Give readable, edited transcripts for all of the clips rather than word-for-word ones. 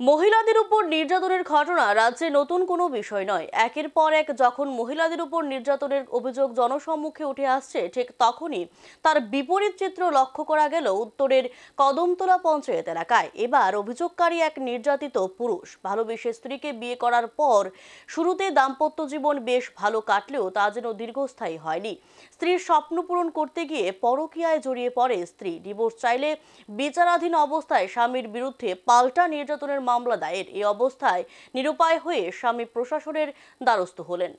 মহিলাদের উপর নির্যাতনের ঘটনা রাজ্যে নতুন কোনো বিষয় নয়। একের পর এক যখন মহিলাদের উপর নির্যাতনের অভিযোগ জনসম্মুখে উঠে আসছে, ঠিক তখনই তার বিপরীত চিত্র লক্ষ্য করা গেল উত্তরের কদমতলা পঞ্চায়েত এলাকায়। এবার অভিযোগকারী এক নির্যাতিত পুরুষ ভালোবেসে স্ত্রীকে বিয়ে করার পর শুরুতে দাম্পত্য জীবন বেশ ভালো কাটলেও তা যেন দীর্ঘস্থায়ী হয়নি। স্ত্রীর স্বপ্ন পূরণ করতে গিয়ে পরকীয়ায় জড়িয়ে পড়ে স্ত্রী। ডিভোর্স চাইলে বিচারাধীন অবস্থায় স্বামীর বিরুদ্ধে পাল্টা নির্যাতনের মামলা দায়ের। এই অবস্থায় নিরুপায় হয়ে স্বামী প্রশাসনের দ্বারস্থ হলেন।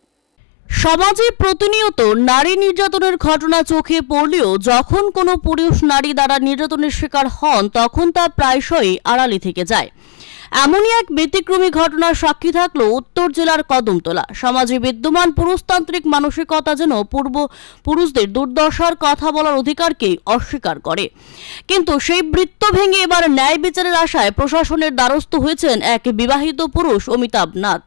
সমাজে প্রতিনিয়ত নারী নির্যাতনের ঘটনা চোখে পড়লেও যখন কোনো পুরুষ নারী দ্বারা নির্যাতনের শিকার হন তখন তা প্রায়শই আড়ালে থেকে যায়। এমনই এক ব্যতিক্রমী ঘটনার সাক্ষী থাকলো উত্তর জেলার কদমতলা। সমাজে বিদ্যমান পুরুষতান্ত্রিক মানসিকতা যেন পুরুষদের দুর্দশার কথা বলার অধিকারকেই অস্বীকার করে। কিন্তু সেই বৃত্ত ভেঙে এবার ন্যায় বিচারের আশায় প্রশাসনের দ্বারস্থ হয়েছেন এক বিবাহিত পুরুষ অমিতাভ নাথ।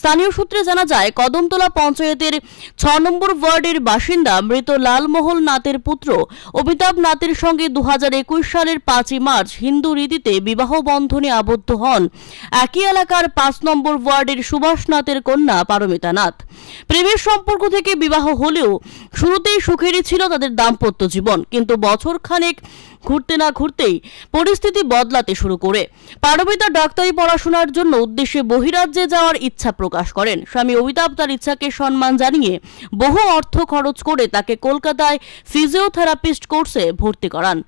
স্থানীয় সূত্রে জানা যায়, কদমতলা পঞ্চায়েতের ৬ নম্বর ওয়ার্ডের বাসিন্দা মৃত লালমোহন নাথের পুত্র অমিতাভ নাথের সঙ্গে ২০২১ সালের ৫ই মার্চ হিন্দু রীতিতে বিবাহ বন্ধনে আবদ্ধ হন একই এলাকার ৫ নম্বর ওয়ার্ডের সুভাষ নাথের কন্যা পারমিতা নাথ। প্রেমের সম্পর্ক থেকে বিবাহ হলেও শুরুতেই সুখেরই ছিল তাদের দাম্পত্য জীবন, কিন্তু বছর খানেক ঘুরতে না ঘুরতেই পরিস্থিতি বদলাতে শুরু করে। পারমিতা ডাক্তারি পড়াশোনার জন্য উদ্দেশ্যে বহিরাজ্যে যাওয়ার ইচ্ছা প্রকাশ করেন। স্বামী অমিতাভ তার ইচ্ছাকে সম্মান জানিয়ে বহু অর্থ খরচ করে তাকে কলকাতায় ফিজিওথেরাপিস্ট কোর্সে ভর্তি করান।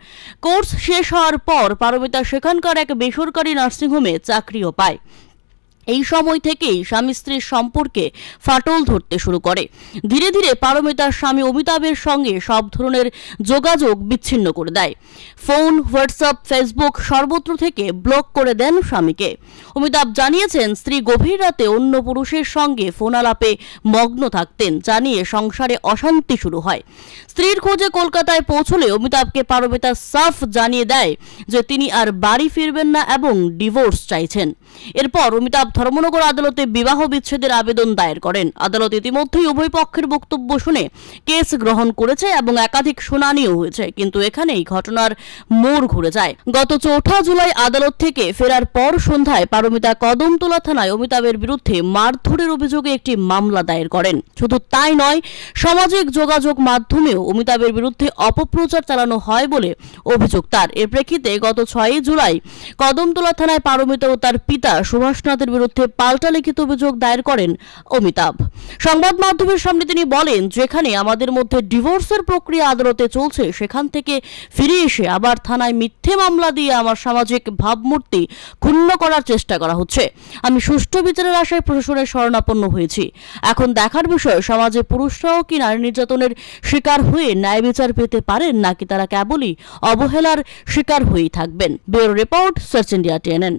কোর্স শেষ হওয়ার পর পারমিতা সেখানকার এক বেসরকারি নার্সিংহোমে চাকরিও পায়। এই সময় থেকেই স্বামী স্ত্রীর সম্পর্কে ফাটল ধরতে শুরু করে। ধীরে ধীরে পারমিতার স্বামী অমিতাভের সঙ্গে সব ধরনের যোগাযোগ বিচ্ছিন্ন করে দেয়। ফোন, হোয়াটসঅ্যাপ, ফেসবুক সর্বত্র থেকে ব্লক করে দেন স্বামীকে। অমিতাভ জানিয়েছেন, স্ত্রী গভীর রাতে অন্য পুরুষের সঙ্গে ফোন আলাপে মগ্ন থাকতেন, জানিয়ে সংসারে অশান্তি শুরু হয়। স্ত্রীর খোঁজে কলকাতায় পৌঁছলে অমিতাভকে পারমিতা সাফ জানিয়ে দেয় যে তিনি আর বাড়ি ফিরবেন না এবং ডিভোর্স চাইছেন। এরপর অমিতাভ ধর্মনগর আদালতে বিবাহ বিচ্ছেদের আবেদন দায়ের করেন। আদালত ইতিমধ্যেই উভয় পক্ষের বক্তব্য শুনে কেস গ্রহণ করেছে এবং একাধিক শুনানিও হয়েছে, কিন্তু এখানেই ঘটনার মোড় ঘুরে যায়। গত ৪ জুলাই আদালত থেকে ফেরার পর সন্ধ্যায় পারমিতা কদমতলা থানায় অমিতাভের বিরুদ্ধে মারধরের অভিযোগে একটি মামলা দায়ের করেন। শুধু তাই নয়, সামাজিক যোগাযোগ মাধ্যমেও অমিতাভের বিরুদ্ধে অপপ্রচার চালানো হয় বলে অভিযোগ তার। এর প্রেক্ষিতে গত ৬ জুলাই কদমতলা থানায় পারমিতা ও তার পিতা সুভাষনাথের বিরুদ্ধে পাল্টা লিখিত অভিযোগ দায়ের করেন অমিতাভ। সংবাদ মাধ্যমের সামনে তিনি বলেন, যেখানে আমাদের মধ্যে ডিভোর্সের প্রক্রিয়া আদালতে চলছে, সেখান থেকে ফিরে এসে আবার থানায় মিথ্যে মামলা দিয়ে আমার সামাজিক ভাবমূর্তি ক্ষুণ্ণ করার চেষ্টা করা হচ্ছে। আমি সুষ্ঠু বিচারের আশায় প্রশাসনের শরণাপন্ন হয়েছি। এখন দেখার বিষয়, সমাজে পুরুষরাও কি নারী নির্যাতনের শিকার হয়ে ন্যায় বিচার পেতে পারেন, নাকি তারা কেবলই অবহেলার শিকার হয়েই থাকবেন। Bureau report, search India TNN।